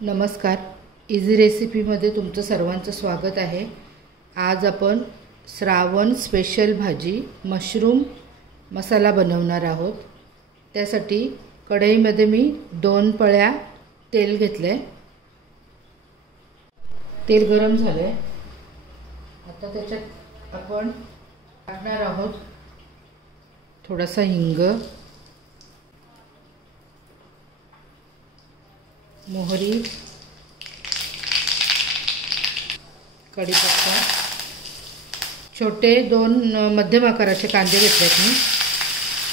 नमस्कार, इझी रेसिपीमध्ये तुमचं सर्वांचं स्वागत आहे। आज आपण श्रावण स्पेशल भाजी मशरूम मसाला बनवणार आहोत। त्यासाठी कढईमध्ये मी 2 पळ्या तेल घेतले। तेल गरम झाले। आता त्याच्यात आपण टाकणार आहोत थोडासा हिंग, मोहरी, कढीपत्ता, छोटे 2 मध्यम आकाराचे कांदे घेतलेत मी।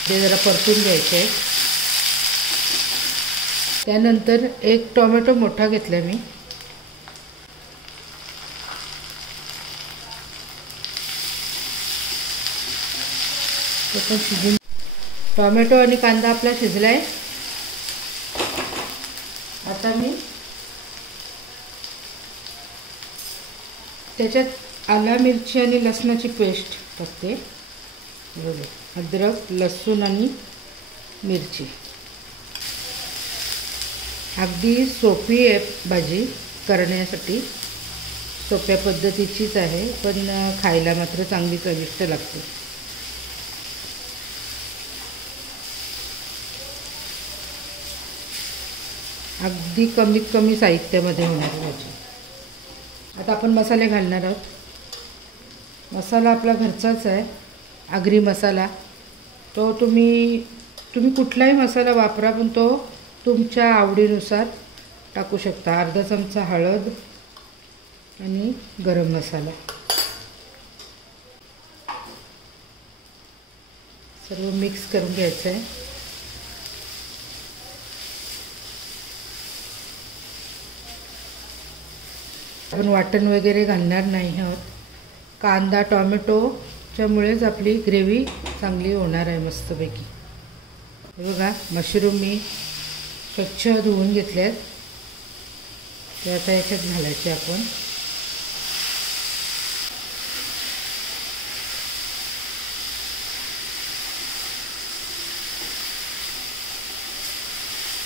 ते जरा परतून घ्यायचे। त्यानंतर 1 टोमॅटो मोठा घेतला मी। तो पण शिजून, टोमॅटो आणि कांदा आपला शिजलाय। आता मी त्याच्यात आला मिरची आणि लसणाची पेस्ट टाकते। अद्रक, लसूण आणि मिरची। अगदी सोपी आहे भाजी करण्यासाठी, सोप्या पद्धतीचीच आहे, पण खायला मात्र चांगली चविष्ट लागते। अगदी कमीत कमी साहित्यामध्ये होणारी भाजी। आता आपण मसाले घालणार आहोत। मसाला आपला घरचाच आहे, आगरी मसाला। तो तुम्ही कुठलाही मसाला वापरा, पण तो तुमच्या आवडीनुसार टाकू शकता। अर्धा चमचा हळद आणि गरम मसाला, सर्व मिक्स करून घ्यायचं आहे। आपण वाटण वगैरे घालणार नाही आहोत। कांदा टोमॅटोच्यामुळेच आपली ग्रेव्ही चांगली होणार आहे मस्तपैकी। हे बघा, मशरूम मी स्वच्छ धुवून घेतलेत। ते आता याच्यात घालायचे आपण।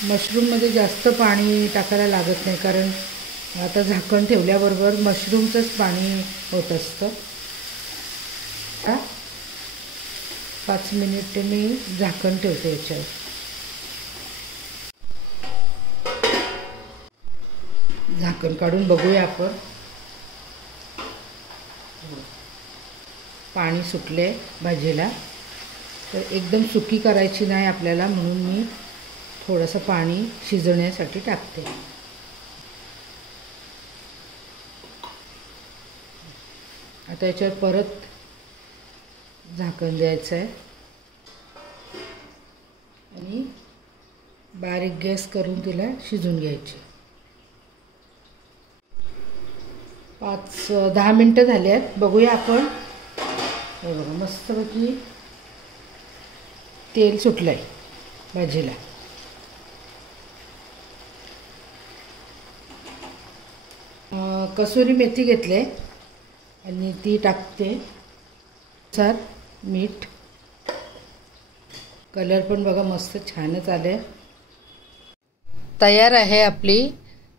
मशरूममध्ये जास्त पाणी टाकायला लागत नाही, कारण आता झाकण ठेवल्याबरोबर मशरूमचंच पाणी होत असतं। 5 मिनिट मी झाकण ठेवते याच्यावर। झाकण काढून बघूया आपण। पाणी सुटले भाजीला, तर एकदम सुकी करायची नाही आपल्याला, म्हणून मी थोडंसं पाणी शिजवण्यासाठी टाकते। आता याच्यावर परत झाकण द्यायचं आहे आणि बारीक गॅस करून तिला शिजून घ्यायची। 5-10 मिनटं झाली आहेत, बघूया आपण। हे बघा, मस्तपैकी तेल सुटलं आहे भाजीला। कसुरी मेथी घेतले आणि ती टाकते। सर मीठ, कलर पण बघा मस्त छानच आले। तयार आहे आपली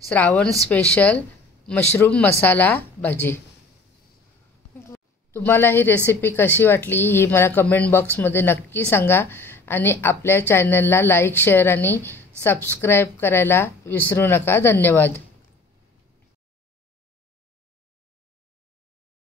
श्रावण स्पेशल मशरूम मसाला भाजी। तुम्हाला ही रेसिपी कशी वाटली ही मला कमेंट बॉक्समध्ये नक्की सांगा, आणि आपल्या चॅनलला लाईक, शेअर आणि सबस्क्राईब करायला विसरू नका। धन्यवाद।